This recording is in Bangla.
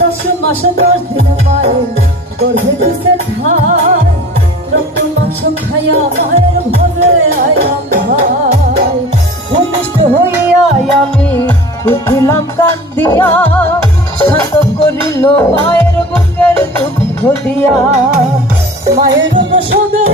10 মাস 10 দিন মায়ের গর্ভে দিছে ঠাই, রক্ত মাংস খাইয়া মায়ের ভবে আইলাম ভাই। ভূমিষ্ঠ হইয়া আমি উঠিলাম কান্দিয়া, শান্ত করিল মায়ের বুকের দুঃখ দিয়া। মায়ের সবের